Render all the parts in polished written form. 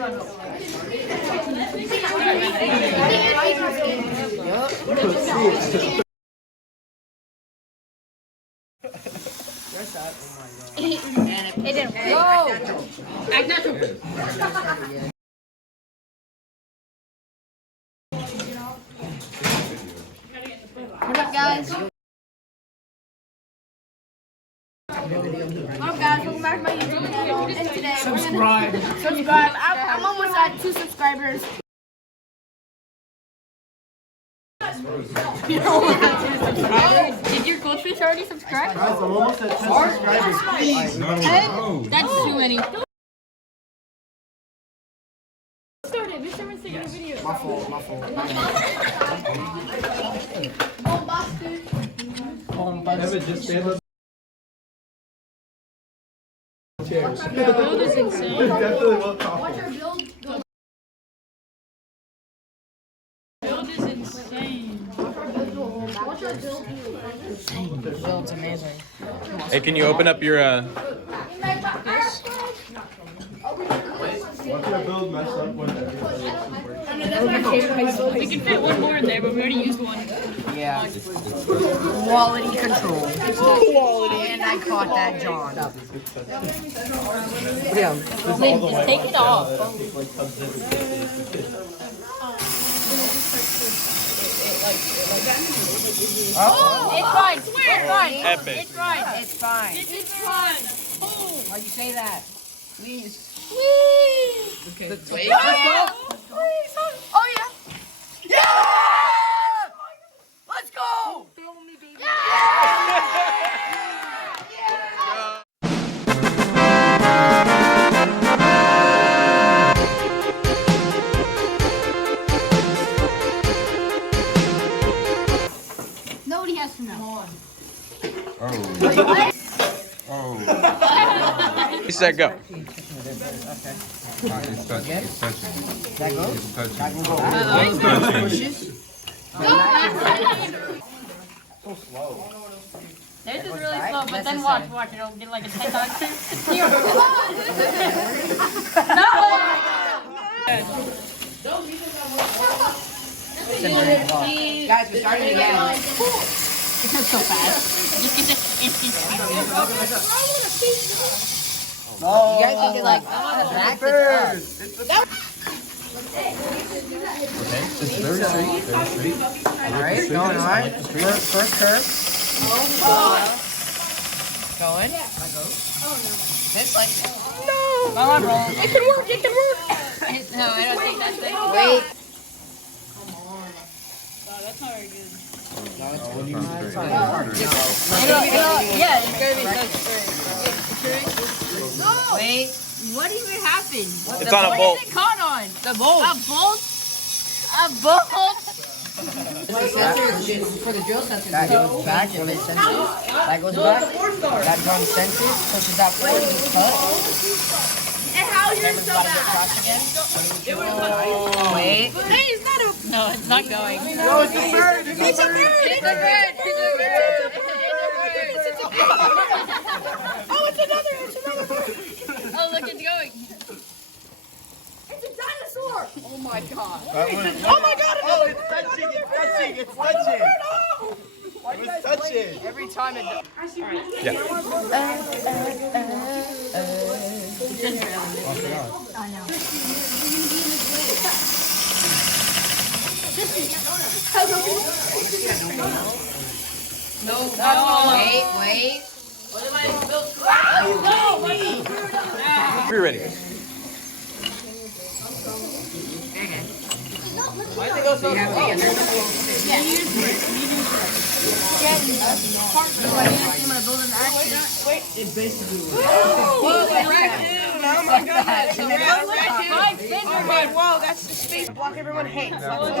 It didn't work. Act natural. What up, guys? What up, guys? Welcome back to my YouTube channel. And today subscribe. I'm almost at 2 subscribers. Did your goldfish already subscribe? Guys, I'm almost at 10 subscribers. Please. No. That's too many. Started. Mr. Man's taking a video. My fault. Oh, bastard. Evan, just stand up. Chairs. The build is insane. Definitely will talk. Watch our build. Build is insane. Watch our build. The build's amazing. Hey, can you open up your Watch your build mess up when We can fit one more in there, but we already used one. Yeah. Quality control. Quality. And I caught that, John. Yeah. Just take it off. Oh, it's fine. It's fine. Epic. It's fine. It's fine. It's fine. Oh. Why'd you say that? Please. Whee! Okay. Wait. Please. Oh yeah. Yeah! Let's go! Nobody has to know. He said go. That goes? That will go. Pushes. so slow. This is really slow, but then watch, it'll get like a 10 times. Guys, we're starting again. It goes so fast. Just get this instant speed. Oh, you guys need to like back it up. Okay, it's very straight. Alright, going on. First curve. Going. This like no. Come on, roll. It can work. No, I don't think that's it. Wait. That's not very good. No, it's When you Yeah, it's gonna be so straight. Wait. What even happened? It's on a bolt. What is it caught on? The bolt. A bolt? A bolt? The sensor is for the drill sensor. That goes back when it senses. That goes back. That gun senses, pushes that forward, you cut. And how you're Camera's so about to get bad? crossed again. Wait. Hey, it's not a... No, it's not going. No, it's a bird. It's a bird! It's a bird! Oh, it's another bird! Oh, look, it's going. It's a dinosaur! Oh my god. Oh my god! Oh, it's touching! It's touching! It was touching! Every time it does. Yeah. I know. No. Wait. We're ready. So you have the It basically was. Oh my god. Oh my, wow, that's the space block everyone hates. Oh!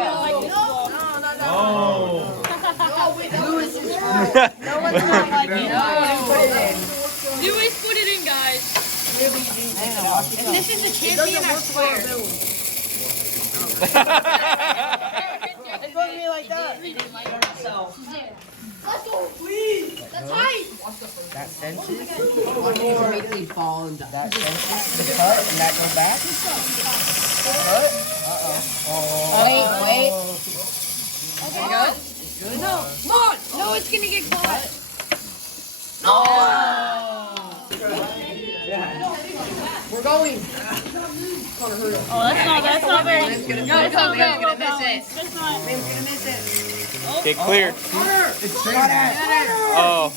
Lewis is right. No one's not like it. No. Lewis put it in, guys. If This is the champion, I swear. It's going to be like that. Let's go. Please. That's tight. That senses. Completely fall and die. That senses the cut and that goes back. Cut. Wait. Okay. Good. No. Come on. No, it's gonna get caught. We're going. Oh, that's not very. Go. It's all good. That's not. Get clear. It's centered. Oh.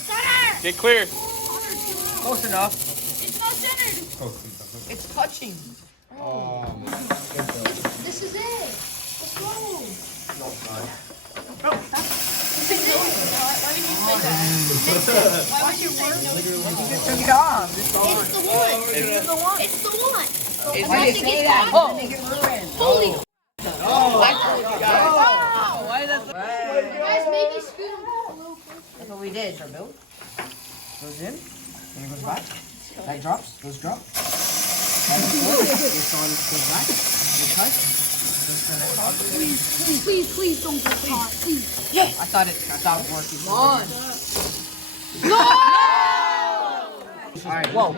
Get clear. Close enough. It's not centered. It's touching. This is it. Let's go. Took it off. It's the one. It's the one. Why Unless do you it say gets that? caught. Make it ruined. Holy. Why does Guys, maybe scoot him a little closer. That's what we did, sir, Bill. Goes in, then it goes back. That drops, goes drop. That goes forward, this on goes back. You touch. Please don't get caught. Please. I thought it was working. Come on. No! Alright, whoa.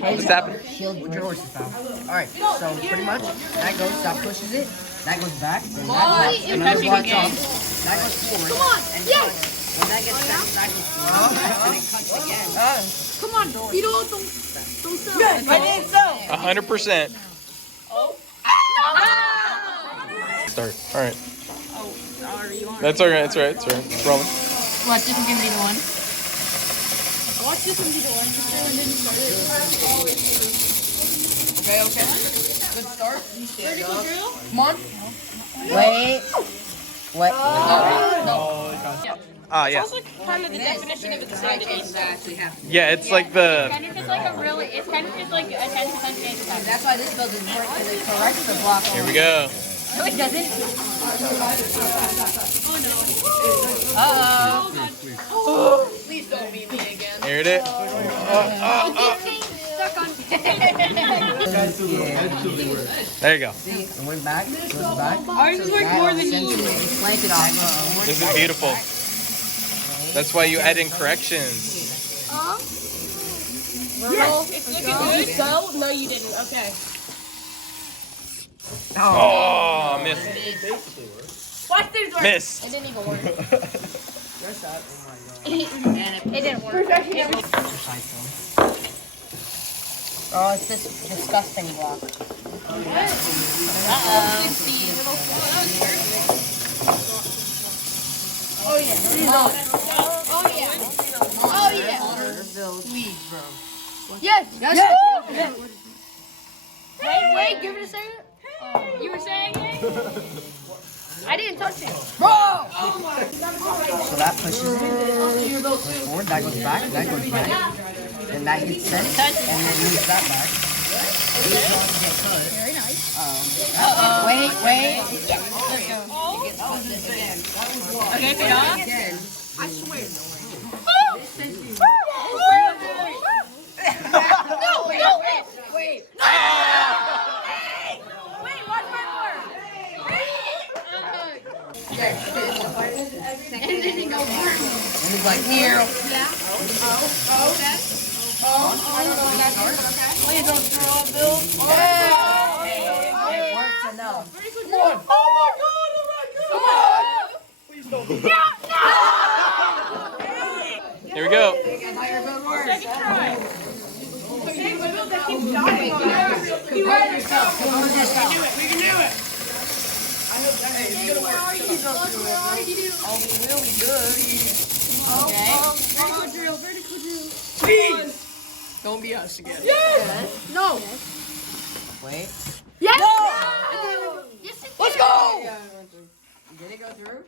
What's happening? Shield with your horses down. Alright, so pretty much that goes, that pushes it, that goes back, then that drops, You're another touching block again. drops, that goes forward. Come on. And Yes. when that gets set, that goes forward, and it cuts again. Come on. Vito, don't sell. I need some. 100%. Start. All right. That's all right. It's rolling. Watch this one can be the one. Watch this one be the one. Okay. Good start. Vertical drill. Come on. Wait. What? Ah, yeah. That's like kind of the definition of insanity. Yeah, it's like the. Kind of just like a really, it's kind of just like a 10% chance of happening. That's why this building works, because it corrects the block. Here we go. No, it doesn't. Please don't beat me again. Here it is. Stuck on. There you go. See, it went back, goes back. Ours is like more than you. It's planted on. This is beautiful. That's why you add in corrections. It's looking good. So? No, you didn't. Okay. Oh, miss. Watch this one. Miss. It didn't even work. It didn't work. Oh, it's this disgusting block. Oh yeah. Yes. Wait, give it a second. You were saying it? I didn't touch it. So that pushes it, goes forward, that goes back, that goes back. Then that gets sent, and then moves that back. These ones get cut. Very nice. Wait. Okay, pick up. Again. Wait. Wait, watch my mark. And then it goes And he's like, here. Please don't throw up, Bill. It works enough. Here we go. Second try. Vertical drill. Don't be us again. No. Wait. Yes. No. Yes, it Let's did. go! Did it go through?